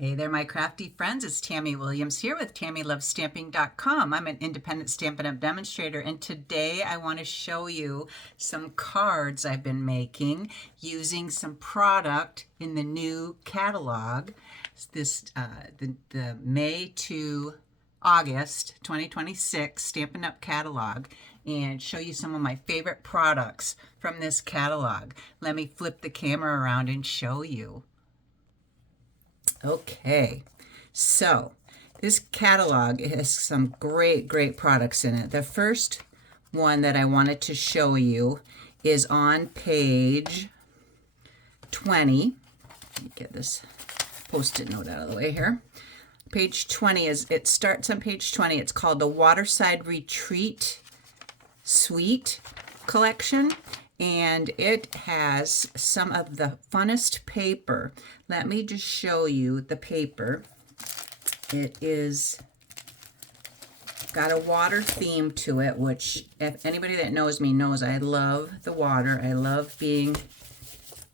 Hey there, my crafty friends. It's Tammy Williams here with TammyLovesStamping.com. I'm an independent Stampin' Up! Demonstrator, and today I want to show you some cards I've been making using some product in the new catalog. The May to August 2026 Stampin' Up! Catalog, and show you some of my favorite products from this catalog. Let me flip the camera around and show you. Okay, so this catalog has some great products in it. The first one that I wanted to show you is on page 20. Let me get this Post-it note out of the way here. Page 20 it starts on page 20. It's called the Waterside Retreat Suite Collection. And it has some of the funnest paper. Let me just show you the paper. It is got a water theme to it, which if anybody that knows me knows I love the water. I love being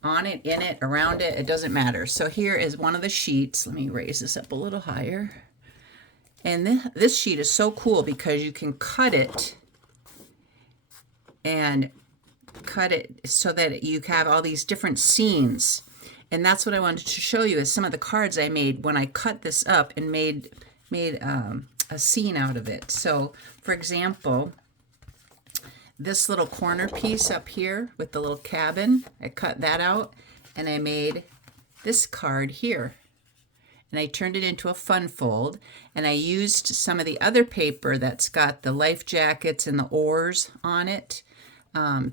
on it, in it, around it. It doesn't matter. So here is one of the sheets. Let me raise this up a little higher. And this sheet is so cool because you can cut it and cut it so that you have all these different scenes. And that's what I wanted to show you is some of the cards I made when I cut this up and made a scene out of it. So for example, this little corner piece up here with the little cabin, I cut that out and I made this card here. And I turned it into a fun fold, and I used some of the other paper that's got the life jackets and the oars on it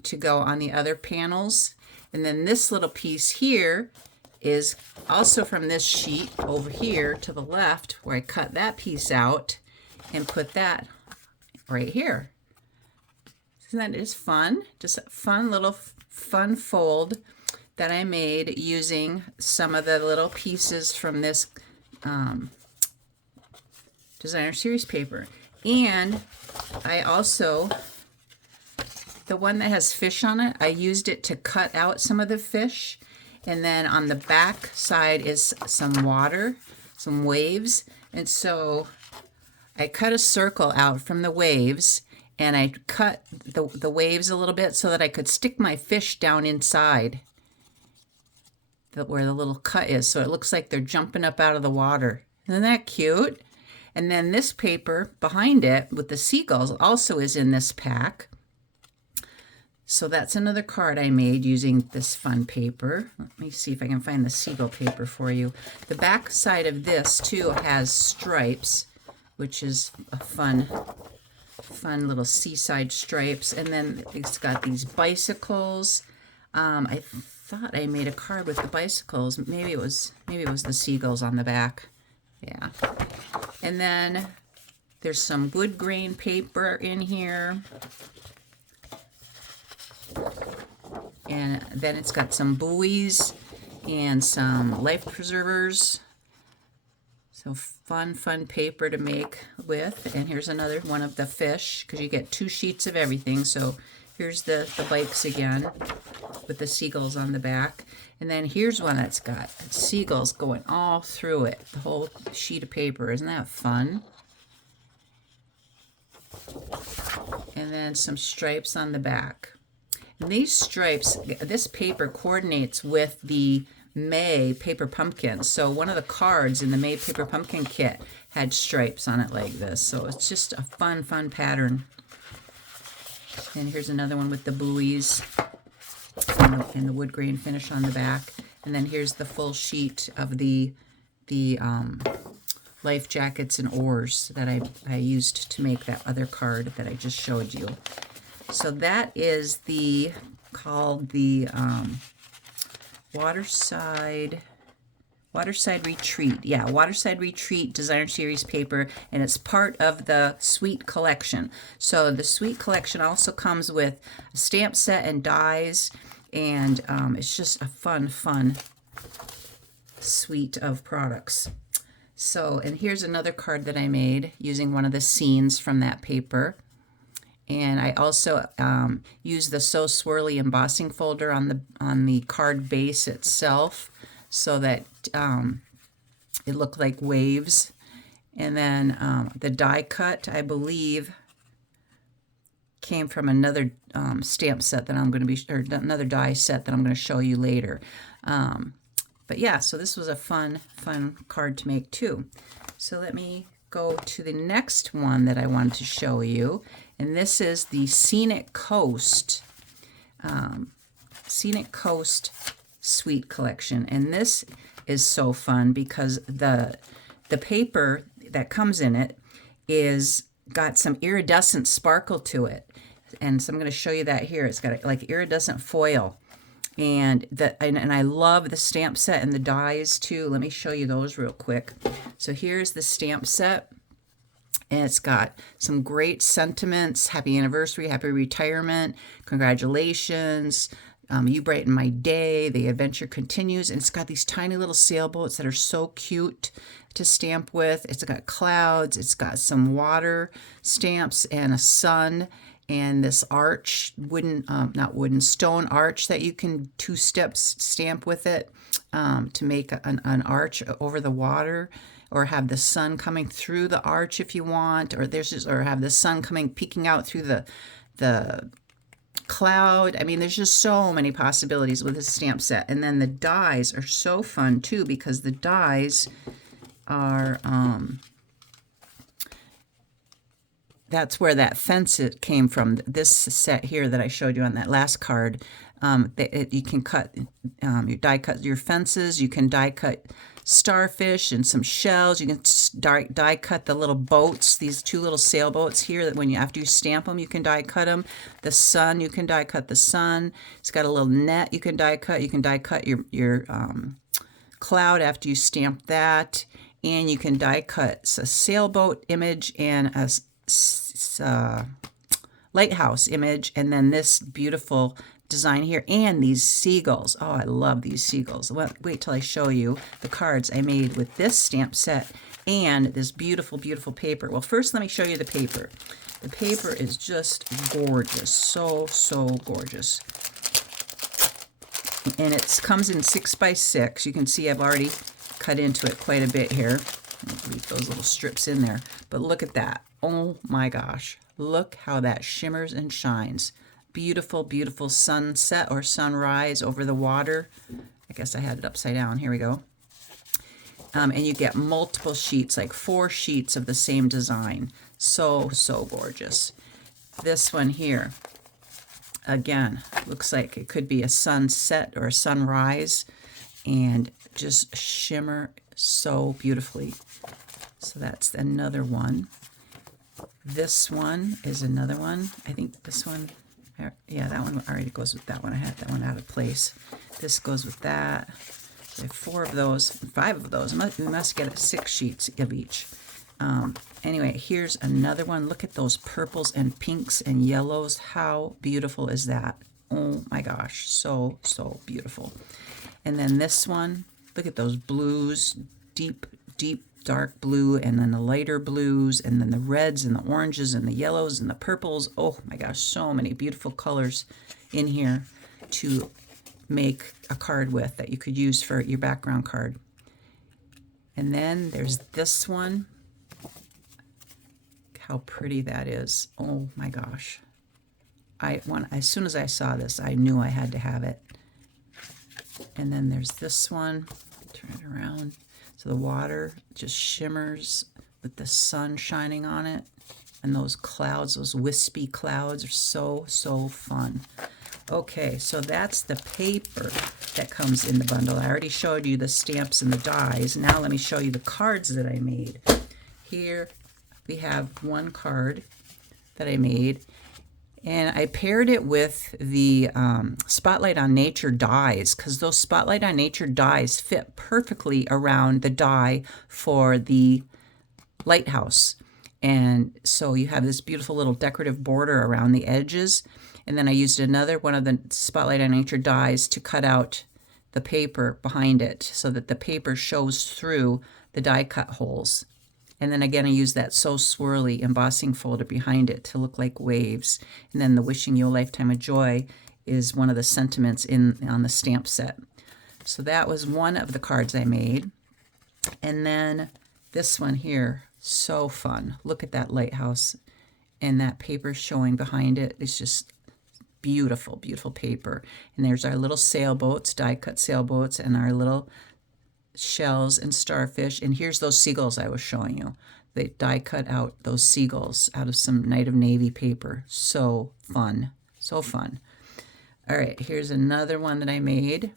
to go on the other panels. And then this little piece here is also from this sheet over here to the left, where I cut that piece out and put that right here. Isn't that just fun? Just a fun little fun fold that I made using some of the little pieces from this designer series paper. And I also, the one that has fish on it, I used it to cut out some of the fish. And then on the back side is some water, some waves. And so I cut a circle out from the waves, and I cut the waves a little bit so that I could stick my fish down inside where the little cut is. So it looks like they're jumping up out of the water. Isn't that cute? And then this paper behind it with the seagulls also is in this pack. So that's another card I made using this fun paper. Let me see if I can find the seagull paper for you. The back side of this too has stripes, which is a fun little seaside stripes. And then it's got these bicycles. I thought I made a card with the bicycles. Maybe it was the seagulls on the back. Yeah. And then there's some wood grain paper in here. And then it's got some buoys and some life preservers. So fun paper to make with. And here's another one of the fish, because you get 2 sheets of everything. So here's the bikes again with the seagulls on the back. And then here's one that's got seagulls going all through it, the whole sheet of paper. Isn't that fun? And then some stripes on the back. And these stripes, this paper coordinates with the May paper pumpkin. So one of the cards in the May paper pumpkin kit had stripes on it like this. So it's just a fun pattern. And here's another one with the buoys and the wood grain finish on the back. And then here's the full sheet of the life jackets and oars that I used to make that other card that I just showed you. So that is called the Waterside Retreat. Yeah, Waterside Retreat Designer Series paper, and it's part of the Suite collection. So the Suite collection also comes with a stamp set and dies, and it's just a fun suite of products. So, and here's another card that I made using one of the scenes from that paper. And I also use the So Swirly embossing folder on the card base itself, so that It looked like waves. And then the die cut, I believe, came from another stamp set that I'm going to be, or another die set that I'm going to show you later. But yeah, so this was a fun card to make too. So let me go to the next one that I wanted to show you, and this is the Scenic Coast Suite Collection. And this is so fun because the paper that comes in it is got some iridescent sparkle to it. And so I'm going to show you that here. It's got like iridescent foil. And I love the stamp set and the dies too. Let me show you those real quick. So here's the stamp set. And it's got some great sentiments. Happy anniversary, happy retirement, congratulations, you brighten my day, the adventure continues. And it's got these tiny little sailboats that are so cute to stamp with. It's got clouds, it's got some water stamps and a sun, and this arch, stone arch that you can 2 steps stamp with it to make an arch over the water, or have the sun coming through the arch if you want, or have the sun peeking out through the cloud. I mean, there's just so many possibilities with this stamp set. And then the dies are so fun too, because the dies are that's where that fence came from. This set here that I showed you on that last card, you can cut, you die cut your fences, you can die cut starfish and some shells. You can die cut the little boats, these 2 little sailboats here that after you stamp them, you can die cut them. The sun, you can die cut the sun. It's got a little net you can die cut. You can die cut your cloud after you stamp that. And you can die cut a sailboat image and a lighthouse image, and then this beautiful design here, and these seagulls. Oh, I love these seagulls. Well, wait till I show you the cards I made with this stamp set and this beautiful, beautiful paper. Well, first let me show you the paper. The paper is just gorgeous, so gorgeous. And it comes in 6x6. You can see I've already cut into it quite a bit here. Leave those little strips in there. But look at that. Oh my gosh. Look how that shimmers and shines. Beautiful, beautiful sunset or sunrise over the water. I guess I had it upside down. Here we go. And you get multiple sheets, like 4 sheets of the same design. So gorgeous. This one here, again, looks like it could be a sunset or a sunrise, and just shimmer so beautifully. So that's another one. This one is another one. I think this one, yeah, that one already goes with that one. I had that one out of place. This goes with that. We have 4 of those, 5 of those. We must get 6 sheets of each. Anyway, here's another one. Look at those purples and pinks and yellows. How beautiful is that? Oh my gosh, so beautiful. And then this one, look at those blues, deep dark blue, and then the lighter blues, and then the reds and the oranges and the yellows and the purples. Oh my gosh, so many beautiful colors in here to make a card with that you could use for your background card. And then there's this one. How pretty that is. Oh my gosh. As soon as I saw this, I knew I had to have it. And then there's this one. Turn it around. So the water just shimmers with the sun shining on it. And those clouds, those wispy clouds, are so fun. Okay, so that's the paper that comes in the bundle. I already showed you the stamps and the dies. Now let me show you the cards that I made. Here we have one card that I made, and I paired it with the Spotlight on Nature dies, because those Spotlight on Nature dies fit perfectly around the die for the lighthouse. And so you have this beautiful little decorative border around the edges. And then I used another one of the Spotlight on Nature dies to cut out the paper behind it so that the paper shows through the die cut holes. And then again, I used that So Swirly embossing folder behind it to look like waves. And then the Wishing You a Lifetime of Joy is one of the sentiments on the stamp set. So that was one of the cards I made. And then this one here, so fun. Look at that lighthouse and that paper showing behind it. It's just beautiful, beautiful paper. And there's our little sailboats, die-cut sailboats, and our little shells and starfish. And here's those seagulls I was showing you. They die-cut out those seagulls out of some Night of Navy paper. So fun, so fun. All right, here's another one that I made.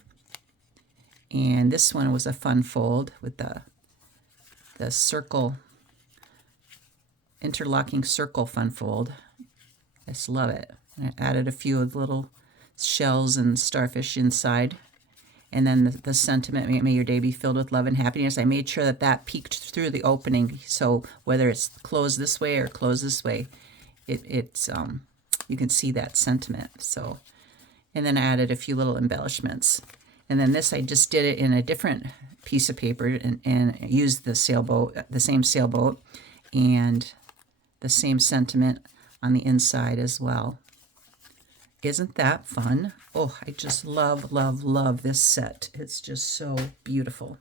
And this one was a fun fold with the circle, interlocking circle fun fold. I just love it. I added a few of the little shells and starfish inside. And then the sentiment, may your day be filled with love and happiness. I made sure that that peeked through the opening. So whether it's closed this way or closed this way, it's you can see that sentiment. So, and then I added a few little embellishments. And then this, I just did it in a different piece of paper and used the sailboat, the same sailboat, and the same sentiment on the inside as well. Isn't that fun? Oh, I just love, love, love this set. It's just so beautiful.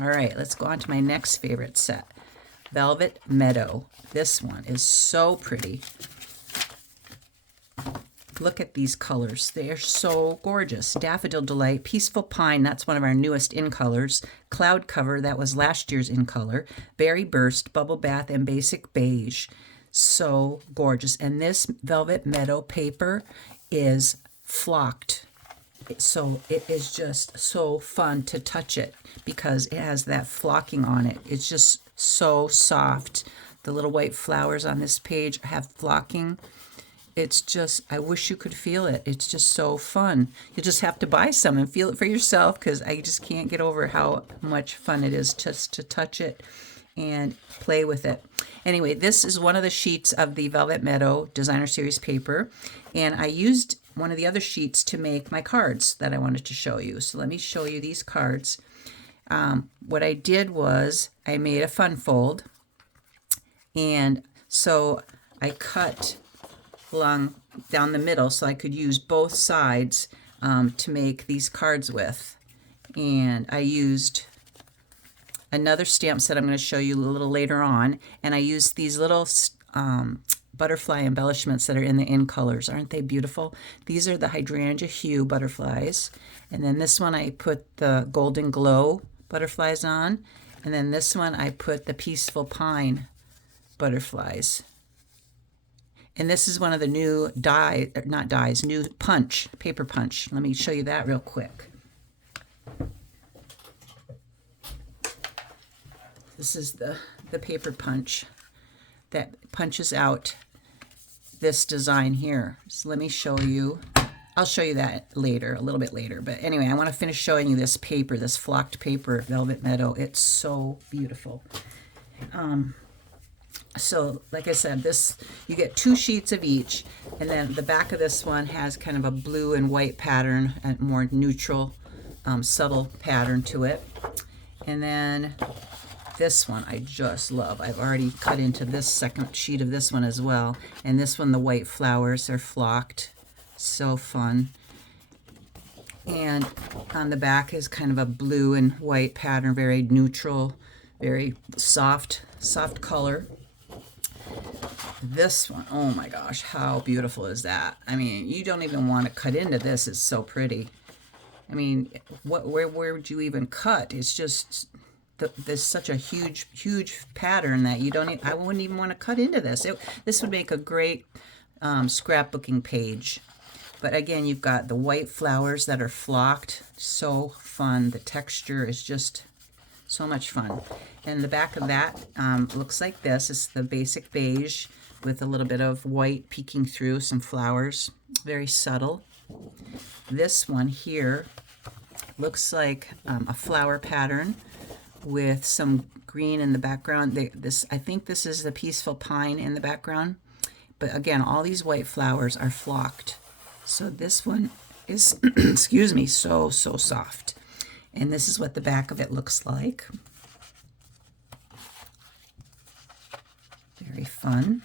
All right, let's go on to my next favorite set, Velvet Meadow. This one is so pretty. Look at these colors. They are so gorgeous. Daffodil Delight, Peaceful Pine, that's one of our newest in colors. Cloud Cover, that was last year's in color. Berry Burst, Bubble Bath, and Basic Beige. So gorgeous. And this Velvet Meadow paper is flocked. So it is just so fun to touch it because it has that flocking on it. It's just so soft. The little white flowers on this page have flocking. It's just, I wish you could feel it. It's just so fun. You'll just have to buy some and feel it for yourself because I just can't get over how much fun it is just to touch it and play with it. Anyway, this is one of the sheets of the Velvet Meadow Designer Series paper, and I used one of the other sheets to make my cards that I wanted to show you. So let me show you these cards. What I did was I made a fun fold, and so I cut along down the middle so I could use both sides to make these cards with. And I used another stamp set I'm going to show you a little later on, and I used these little butterfly embellishments that are in the in colors. Aren't they beautiful? These are the hydrangea hue butterflies, and then this one I put the golden glow butterflies on, and then this one I put the peaceful pine butterflies. And this is one of the new new punch, paper punch. Let me show you that real quick. This is the paper punch that punches out this design here. So let me show you. I'll show you that later, a little bit later. But anyway, I want to finish showing you this paper, this flocked paper, Velvet Meadow. It's so beautiful. So like I said, this, you get 2 sheets of each, and then the back of this one has kind of a blue and white pattern, a more neutral, subtle pattern to it. And then this one I just love. I've already cut into this second sheet of this one as well. And this one, the white flowers are flocked. So fun. And on the back is kind of a blue and white pattern, very neutral, very soft color. This one, oh my gosh, how beautiful is that? I mean, you don't even want to cut into this. It's so pretty. I mean, where would you even cut? It's just, there's such a huge pattern that you don't, I wouldn't even want to cut into this. This would make a great scrapbooking page. But again, you've got the white flowers that are flocked. So fun. The texture is just so much fun. And the back of that looks like this. It's the basic beige with a little bit of white peeking through, some flowers. Very subtle. This one here looks like a flower pattern with some green in the background. I think this is the peaceful pine in the background. But again, all these white flowers are flocked. So this one is, excuse me, so soft. And this is what the back of it looks like. Very fun.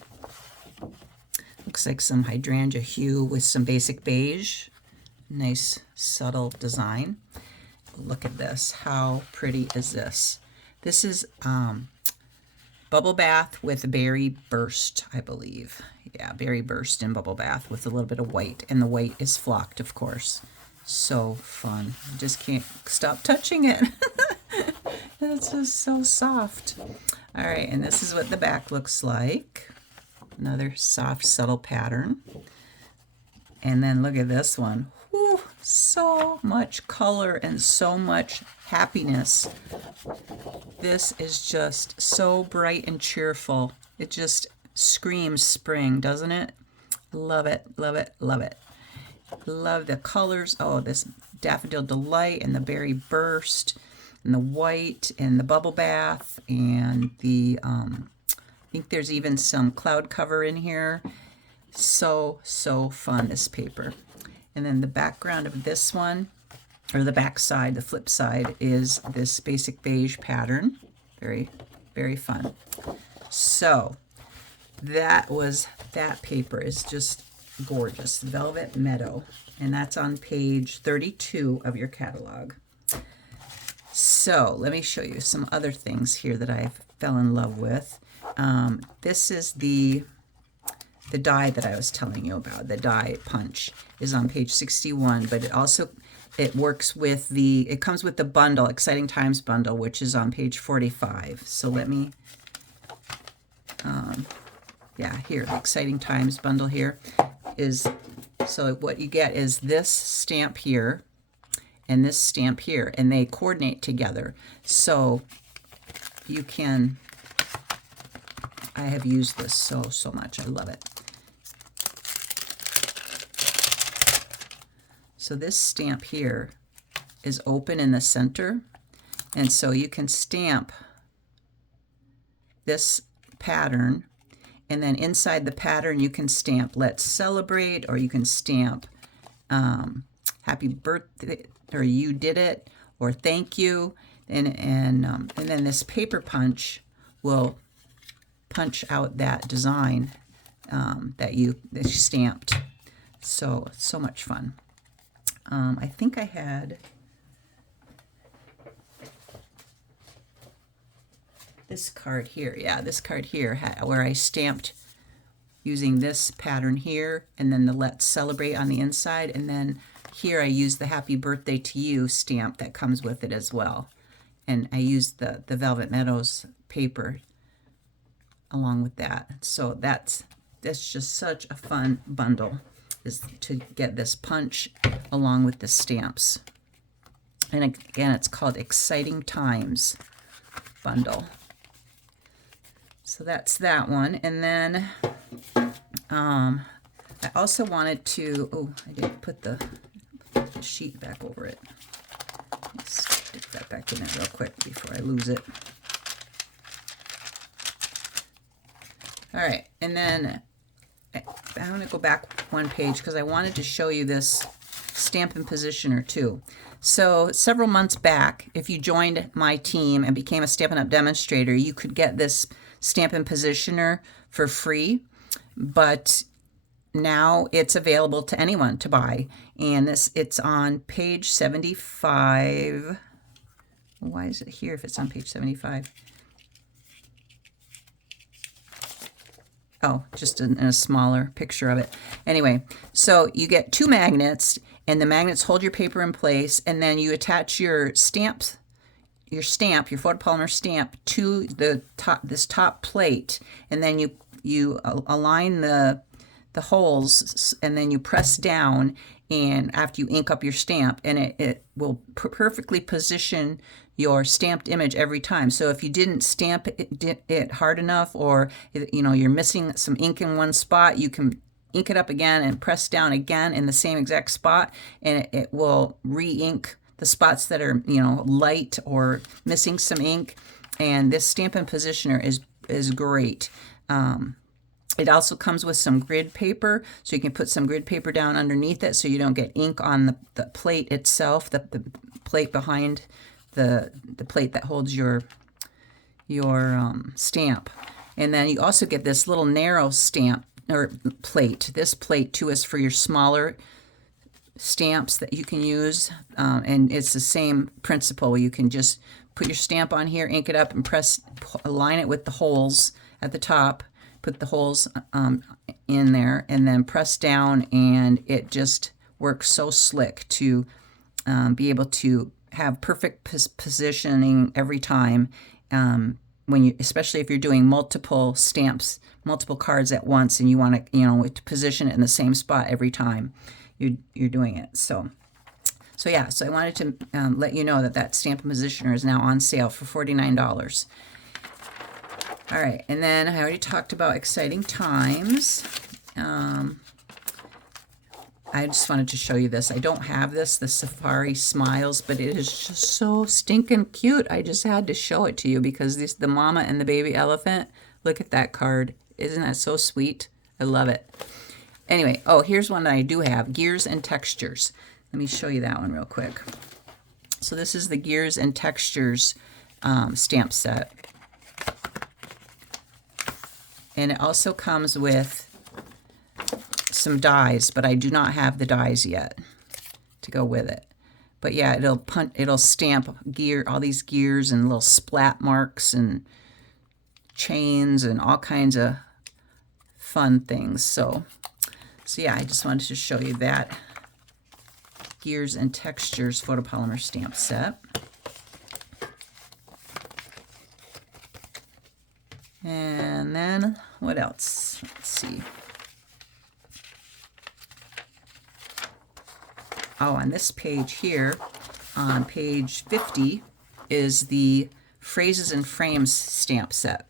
Looks like some hydrangea hue with some basic beige. Nice subtle design. Look at this. How pretty is this? This is Bubble Bath with Berry Burst, I believe. Yeah, Berry Burst and Bubble Bath with a little bit of white. And the white is flocked, of course. So fun. I just can't stop touching it. It's just so soft. All right, and this is what the back looks like. Another soft, subtle pattern. And then look at this one. Whew, so much color and so much happiness. This is just so bright and cheerful. It just screams spring, doesn't it? Love it, love it, love it. Love the colors. Oh, this Daffodil Delight and the Berry Burst and the white and the Bubble Bath and the, I think there's even some cloud cover in here. So fun, this paper. And then the background of this one, or the back side, the flip side, is this basic beige pattern. Very, very fun. So that paper is just gorgeous. Velvet Meadow. And that's on page 32 of your catalog. So let me show you some other things here that I fell in love with. This is the die that I was telling you about. The die punch is on page 61, but it works with it comes with the bundle, Exciting Times bundle, which is on page 45. So let me, here, the Exciting Times bundle here is, so what you get is this stamp here and this stamp here, and they coordinate together. So you can, I have used this so much. I love it. So this stamp here is open in the center, and so you can stamp this pattern, and then inside the pattern you can stamp Let's Celebrate, or you can stamp Happy Birthday, or You Did It, or Thank You, and then this paper punch will punch out that design that you stamped. So much fun. I think I had this card here. Yeah, this card here where I stamped using this pattern here, and then the Let's Celebrate on the inside, and then here I used the Happy Birthday to You stamp that comes with it as well. And I used the Velvet Meadows paper along with that. So that's just such a fun bundle, is to get this punch along with the stamps. And again, it's called Exciting Times bundle. So that's that one. And then I also wanted to, I didn't put the sheet back over it. Let's stick that back in there real quick before I lose it. All right, and then I'm going to go back one page because I wanted to show you this Stampin' Positioner too. So several months back, if you joined my team and became a Stampin' Up! Demonstrator, you could get this Stampin' Positioner for free, but now it's available to anyone to buy. And it's on page 75. Why is it here if it's on page 75? Oh, just in a smaller picture of it. Anyway, so you get 2 magnets, and the magnets hold your paper in place, and then you attach your stamps, your photopolymer stamp to the top, this top plate, and then you align the holes, and then you press down, and after you ink up your stamp, and it will perfectly position your stamped image every time. So if you didn't stamp it hard enough, or you're missing some ink in one spot, you can ink it up again and press down again in the same exact spot, and it will re-ink the spots that are light or missing some ink. And this Stampin' Positioner is great. It also comes with some grid paper, so you can put some grid paper down underneath it so you don't get ink on the plate itself, the plate behind the plate that holds your stamp. And then you also get this little narrow stamp or plate. This plate too is for your smaller stamps that you can use, and it's the same principle. You can just put your stamp on here, ink it up, and align it with the holes at the top. Put the holes in there, and then press down, and it just works so slick to be able to have perfect positioning every time. Especially if you're doing multiple stamps, multiple cards at once, and you want to, position it in the same spot every time you're doing it. So yeah, so I wanted to let you know that Stampin' Positioner is now on sale for $49. All right, and then I already talked about Exciting Times. I just wanted to show you this. I don't have this, the Safari Smiles, but it is just so stinking cute. I just had to show it to you because the mama and the baby elephant. Look at that card. Isn't that so sweet? I love it. Anyway, here's one that I do have, Gears and Textures. Let me show you that one real quick. So this is the Gears and Textures stamp set. And it also comes with some dies, but I do not have the dies yet to go with it. But yeah, it'll stamp all these gears and little splat marks and chains and all kinds of fun things. So yeah, I just wanted to show you that Gears and Textures photopolymer stamp set. And then what else? Let's see. On this page here, on page 50, is the Phrases and Frames stamp set.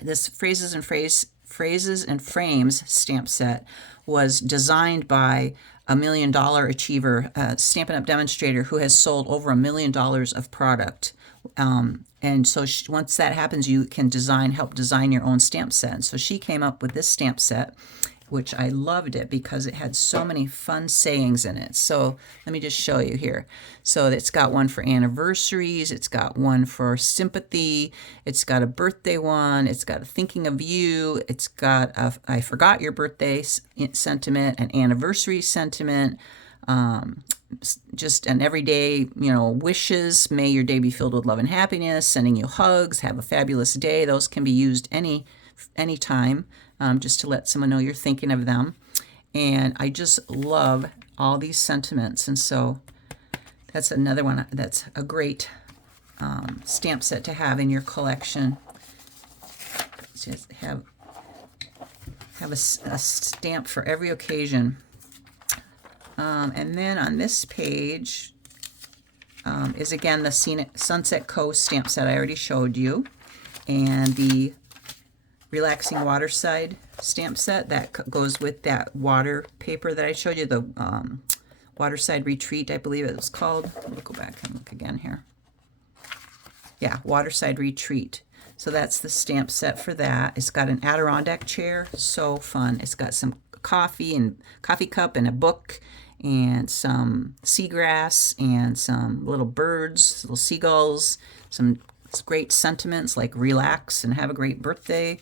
This Phrases and Frames stamp set was designed by a $1 million achiever, Stampin' Up! Demonstrator, who has sold over $1 million of product. And so once that happens, you can help design your own stamp set. And so she came up with this stamp set, which I loved it because it had so many fun sayings in it. So let me just show you here. So it's got one for anniversaries, it's got one for sympathy, it's got a birthday one, it's got a thinking of you, it's got a I forgot your birthday sentiment, an anniversary sentiment, just an everyday, wishes. May your day be filled with love and happiness, sending you hugs, have a fabulous day. Those can be used anytime, just to let someone know you're thinking of them. And I just love all these sentiments. And so that's another one that's a great stamp set to have in your collection. Just have a stamp for every occasion. And then on this page is again the Sunset Coast stamp set I already showed you, and the Relaxing Waterside stamp set that goes with that water paper that I showed you, the Waterside Retreat, I believe it was called. We'll go back and look again here. Yeah, Waterside Retreat. So that's the stamp set for that. It's got an Adirondack chair, so fun. It's got some coffee cup and a book and some seagrass and some little birds, little seagulls, some great sentiments like relax and have a great birthday.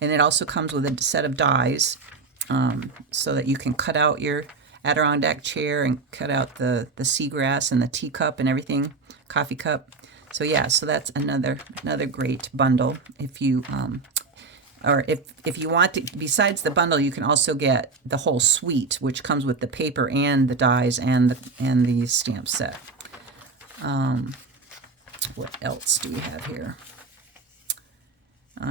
And it also comes with a set of dies so that you can cut out your Adirondack chair and cut out the seagrass and the teacup and everything, coffee cup. So yeah, so that's another great bundle. If you if you want to, besides the bundle, you can also get the whole suite, which comes with the paper and the dies and the stamp set. What else do we have here?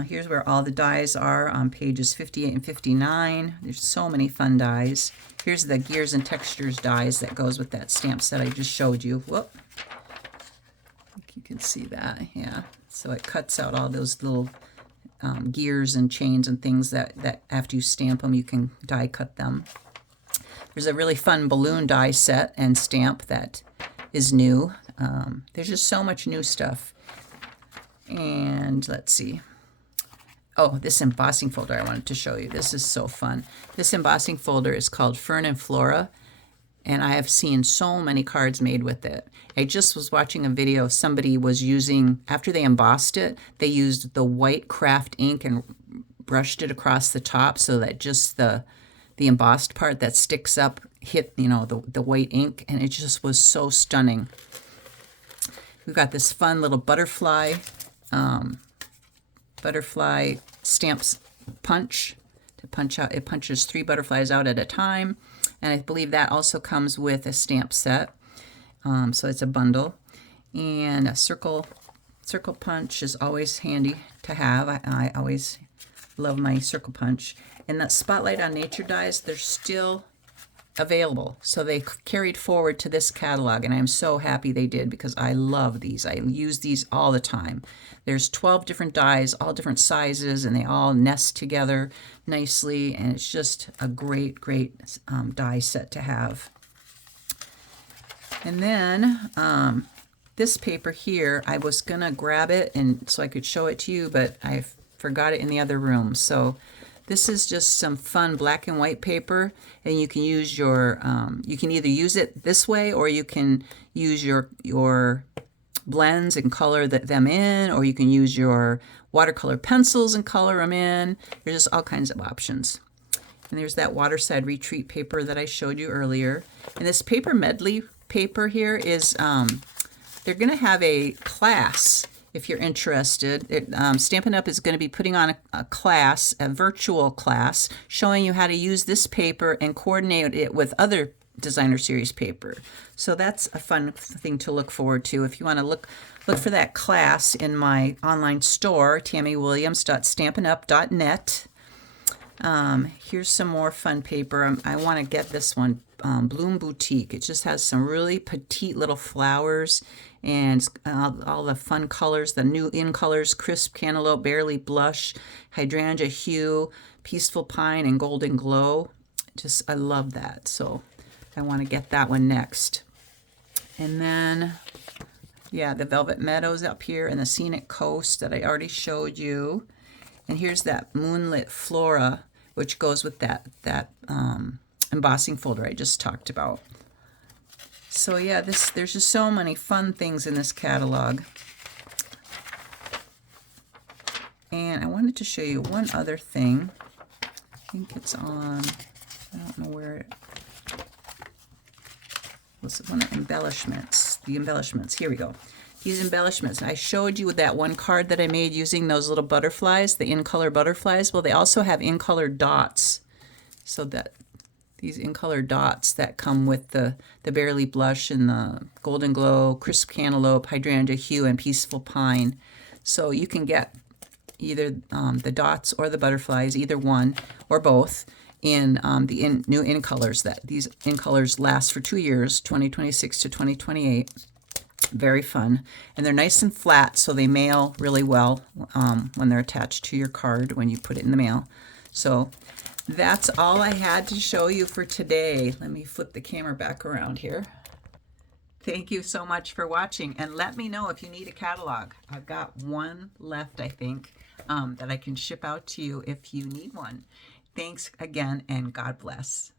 Here's where all the dies are on pages 58 and 59. There's so many fun dies. Here's the Gears and Textures dies that goes with that stamp set I just showed you. Whoop. I think you can see that, yeah. So it cuts out all those little gears and chains and things that after you stamp them, you can die cut them. There's a really fun balloon die set and stamp that is new. There's just so much new stuff. And let's see. Oh, this embossing folder I wanted to show you. This is so fun. This embossing folder is called Fern and Flora, and I have seen so many cards made with it. I just was watching a video. Somebody was using, after they embossed it, they used the white craft ink and brushed it across the top so that just the embossed part that sticks up hit, the white ink, and it just was so stunning. we've got this fun little butterfly stamps punch to punch out. It punches 3 butterflies out at a time, and I believe that also comes with a stamp set. So it's a bundle, and a circle punch is always handy to have. I always love my circle punch. And that Spotlight on Nature dies, they're still available. So they carried forward to this catalog, and I'm so happy they did because I love these. I use these all the time. There's 12 different dies, all different sizes, and they all nest together nicely, and it's just a great, great die set to have. And then this paper here, I was going to grab it and so I could show it to you, but I forgot it in the other room. So this is just some fun black and white paper, and you can use your, you can either use it this way, or you can use your blends and color them in, or you can use your watercolor pencils and color them in. There's just all kinds of options. And there's that Waterside Retreat paper that I showed you earlier. And this paper medley paper here is, they're going to have a class. If you're interested, Stampin' Up! Is going to be putting on a class, a virtual class, showing you how to use this paper and coordinate it with other designer series paper. So that's a fun thing to look forward to. If you want to look for that class in my online store, tammywilliams.stampinup.net. Here's some more fun paper. I want to get this one, Bloom Boutique. It just has some really petite little flowers and all the fun colors, the new in colors: Crisp Cantaloupe, Barely Blush, Hydrangea Hue, Peaceful Pine, and Golden Glow. Just, I love that. So I want to get that one next. And then, yeah, the Velvet Meadows up here and the Scenic Coast that I already showed you. And here's that Moonlit Flora, which goes with that embossing folder I just talked about. So yeah, there's just so many fun things in this catalog. And I wanted to show you one other thing. I think it's on, I don't know where it was, one of embellishments. The embellishments, here we go. These embellishments, I showed you that one card that I made using those little butterflies, the in-color butterflies. Well, they also have in-color dots. So that these in-color dots that come with the Barely Blush and the Golden Glow, Crisp Cantaloupe, Hydrangea Hue, and Peaceful Pine. So you can get either the dots or the butterflies, either one or both, in the new in-colors. These in-colors last for 2 years, 2026 to 2028. Very fun. And they're nice and flat, so they mail really well when they're attached to your card when you put it in the mail. So that's all I had to show you for today. Let me flip the camera back around here. Thank you so much for watching, and let me know if you need a catalog. I've got one left, I think, that I can ship out to you if you need one. Thanks again, and God bless.